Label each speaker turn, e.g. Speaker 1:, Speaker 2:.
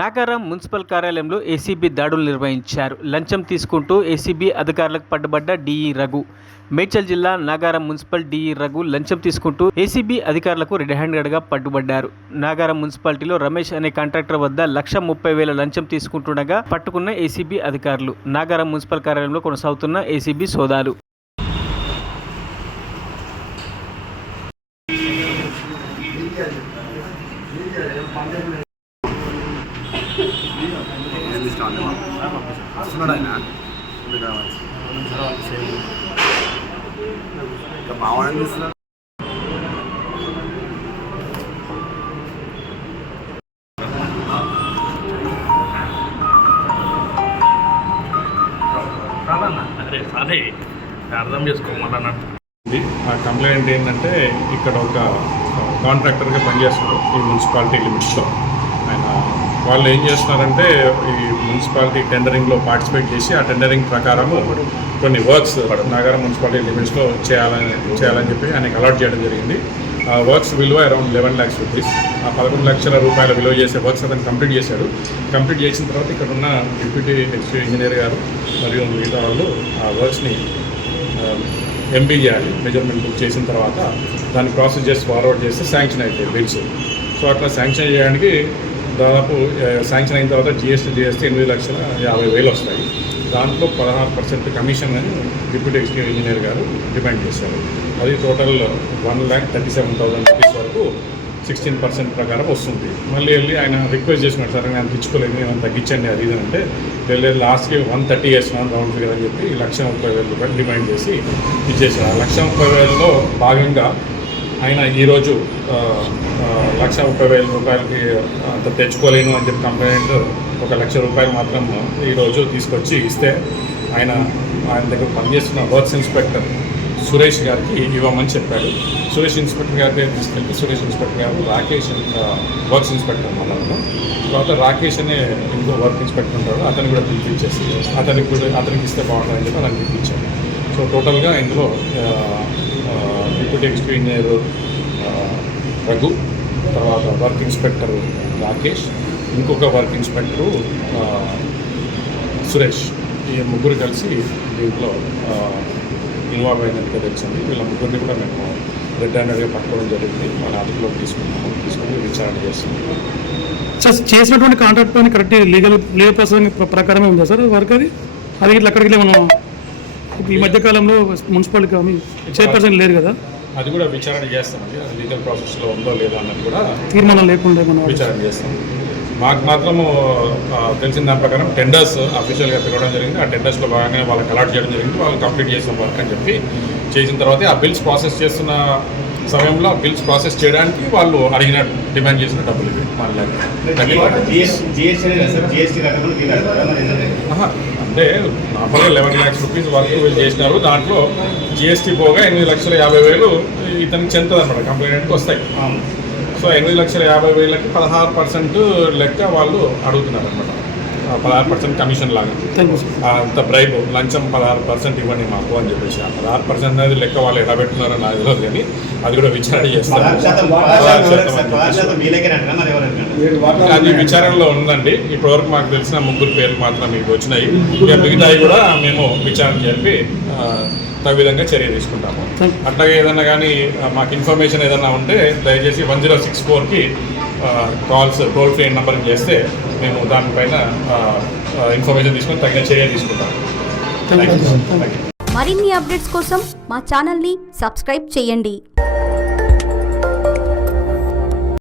Speaker 1: Nagaram municipal కార్యాలయంలో ACB దాడులు నిర్వహించారు. లంచం తీసుకుంటూ ఏసీబీ అధికారులకు పట్టుబడ్డ డిఈ రఘు. మేడ్చల్ జిల్లా నాగారం మున్సిపల్ డిఈ రఘు లంచం తీసుకుంటూ ఏసీబీ అధికారులకు రెడ్ హ్యాండెడ్గా పట్టుబడ్డారు. నాగారం మున్సిపాలిటీలో రమేష్ అనే కాంట్రాక్టర్ వద్ద లక్ష ముప్పై వేల లంచం తీసుకుంటుండగా పట్టుకున్న ఏసీబీ అధికారులు. నాగారం మున్సిపల్ కార్యాలయంలో కొనసాగుతున్న ఏసీబీ సోదాలు.
Speaker 2: ఏంది స్టాండ్ వస్తున్నాడు ఆయన ఉంది కావాలి ఇంకా మావాడని చూస్తున్నాడు
Speaker 3: అదే అర్థం చేసుకోమన్నా
Speaker 4: ఆ కంప్లైంట్ ఏంటంటే ఇక్కడ ఒక కాంట్రాక్టర్గా పనిచేస్తున్నాడు ఈ మున్సిపాలిటీ లిమిట్స్లో ఆయన వాళ్ళు ఏం చేస్తున్నారంటే ఈ మున్సిపాలిటీ టెండరింగ్లో పార్టిసిపేట్ చేసి ఆ టెండరింగ్ ప్రకారము కొన్ని వర్క్స్ నగర మున్సిపాలిటీ లిమిట్స్లో చేయాలని చేయాలని చెప్పి ఆయనకి అలాట్ చేయడం జరిగింది. ఆ వర్క్స్ విలువ అరౌండ్ లెవెన్ ల్యాక్స్ రూపీస్. ఆ పదకొండు లక్షల రూపాయల విలువ చేసే వర్క్స్ అతను కంప్లీట్ చేశాడు. కంప్లీట్ చేసిన తర్వాత ఇక్కడ ఉన్న డిప్యూటీ ఎగ్జిక్యూటివ్ ఇంజనీర్ గారు మరియు మిగతా వాళ్ళు ఆ వర్క్స్ని ఎంపీ చేయాలి. మెజర్మెంట్ బుక్ చేసిన తర్వాత దాన్ని ప్రాసెస్ చేసి ఫార్వర్డ్ చేస్తే శాంక్షన్ అవుతాయి బిల్స్. సో అట్లా శాంక్షన్ చేయడానికి దాదాపు శాంక్షన్ అయిన తర్వాత జిఎస్టీ జిఎస్టీ ఎనిమిది లక్షల యాభై వేలు వస్తాయి. దాంట్లో పదహారు పర్సెంట్ కమిషన్ అని డిప్యూటీ ఎగ్జిక్యూటివ్ ఇంజనీర్ గారు డిమాండ్ చేశారు. అది total one lakh thirty seven thousand rupees వరకు సిక్స్టీన్ పర్సెంట్ ప్రకారం వస్తుంది. మళ్ళీ వెళ్ళి ఆయన రిక్వెస్ట్ చేసినాడు సార్ నేను తెచ్చుకోలేదు నేను తగ్గించండి. అది ఇది అంటే వెళ్ళేది లాస్ట్కి వన్ థర్టీ వేస్తున్నాను రౌండ్ ఫిగర్ అని చెప్పి లక్ష ముప్పై వేల రూపాయలు డిమాండ్ చేసి ఇచ్చేసాడు ఆ లక్ష ముప్పై వేలలో భాగంగా ఆయన ఈరోజు లక్ష ముప్పై వేల రూపాయలకి అంత తెచ్చుకోలేను అని చెప్పి కంప్లైంట్ ఒక లక్ష రూపాయలు మాత్రం ఈరోజు తీసుకొచ్చి ఇస్తే ఆయన ఆయన దగ్గర పనిచేస్తున్న వర్క్స్ ఇన్స్పెక్టర్ సురేష్ గారికి ఇవ్వమని చెప్పాడు. సురేష్ ఇన్స్పెక్టర్ గారి దగ్గర తీసుకెళ్తే సురేష్ ఇన్స్పెక్టర్ గారు రాకేష్ వర్క్స్ ఇన్స్పెక్టర్ అన్నారు తర్వాత రాకేష్ అనే ఇంకో వర్క్ ఇన్స్పెక్టర్ ఉంటాడు అతను కూడా పిలిపించేసి అతనికి కూడా అతనికి ఇస్తే బాగుంటుందని చెప్పి అతనికి పిలిపించాడు. సో టోటల్గా ఇందులో ఆ, ఆ, ఇంజనీర్ రఘు తర్వాత వర్క్ ఇన్స్పెక్టర్ రాకేష్ ఇంకొక వర్క్ ఇన్స్పెక్టరు సురేష్. ఈ ముగ్గురు కలిసి దీంట్లో ఇన్వాల్వ్ అయినట్టుగా తెలిసింది. వీళ్ళ ముగ్గురిని కూడా మేము రెడ్ హ్యాండెడ్గా పట్టుకోవడం జరిగింది. మన అదుపులోకి తీసుకున్నాము. తీసుకుని విచారణ చేస్తుంది
Speaker 5: సార్ చేసినటువంటి కాంట్రాక్ట్ పని కరెక్ట్ లీగల్ లీగల్ ప్రాసెస్ ప్రకారమే ఉందా సార్ వర్క్ అది? అది ఇట్లా అక్కడికి మనం ఈ మధ్యకాలంలో మున్సిపాలిటీ కానీ చైర్పర్సన్ లేరు కదా.
Speaker 4: అది కూడా విచారణ చేస్తామండి అది లీగల్ ప్రాసెస్లో ఉందో లేదో అన్నది కూడా
Speaker 5: తీర్మానం లేకుండా మనం
Speaker 4: విచారణ చేస్తాం. మాకు మాత్రము తెలిసిన దాని ప్రకారం టెండర్స్ అఫీషియల్గా పిలవడం జరిగింది. ఆ టెండర్స్లో భాగంగా వాళ్ళకి అలాట్ చేయడం జరిగింది. వాళ్ళు కంప్లీట్ చేసిన వర్క్ అని చెప్పి చేసిన తర్వాత ఆ బిల్స్ ప్రాసెస్ చేస్తున్న సమయంలో బిల్స్ ప్రాసెస్ చేయడానికి వాళ్ళు అడిగిన డిమాండ్ చేసిన డబ్బులు ఇవి. అంటే నార్మల్గా లెవెన్ ల్యాక్స్ రూపీస్ వర్క్ వీళ్ళు చేసినారు. దాంట్లో జిఎస్టీ పోగా ఎనిమిది లక్షల యాభై వేలు ఇతనికి చెందుతుంది అనమాట కంప్లైంట్కి వస్తాయి. సో ఎనిమిది లక్షల యాభై వేలకి పదహారు పర్సెంట్ లెక్క వాళ్ళు అడుగుతున్నారు అనమాట పదహారు పర్సెంట్ కమిషన్ లాగా. అంత బ్రైబ్ లంచం పదహారు పర్సెంట్ ఇవ్వండి మాకు అని చెప్పేసి. ఆ పదహారు పర్సెంట్ అనేది లెక్క వాళ్ళు ఎలా పెట్టుకున్నారో నాకు తెలియదు కానీ అది కూడా విచారణ చేస్తారు. అది విచారణలో ఉందండి. ఇప్పటివరకు మాకు తెలిసిన ముగ్గురు పేర్లు మాత్రం మీకు వచ్చినాయి. ఇక మిగతాయి కూడా మేము విచారణ జరిపి ఆ, తగు విధంగా చర్య తీసుకుంటాము. అట్లాగే ఏదన్నా కానీ మాకు ఇన్ఫర్మేషన్ ఏదన్నా ఉంటే దయచేసి వన్ జీరో సిక్స్ ఫోర్కి కాల్స్ టోల్ ఫ్రీ నెంబర్కి చేస్తే మేము దానిపైన ఇన్ఫర్మేషన్ తీసుకొని తగిన చర్య యూ
Speaker 6: మరిన్ని అప్డేట్స్ కోసం మా ఛానల్ని సబ్స్క్రైబ్ చేయండి.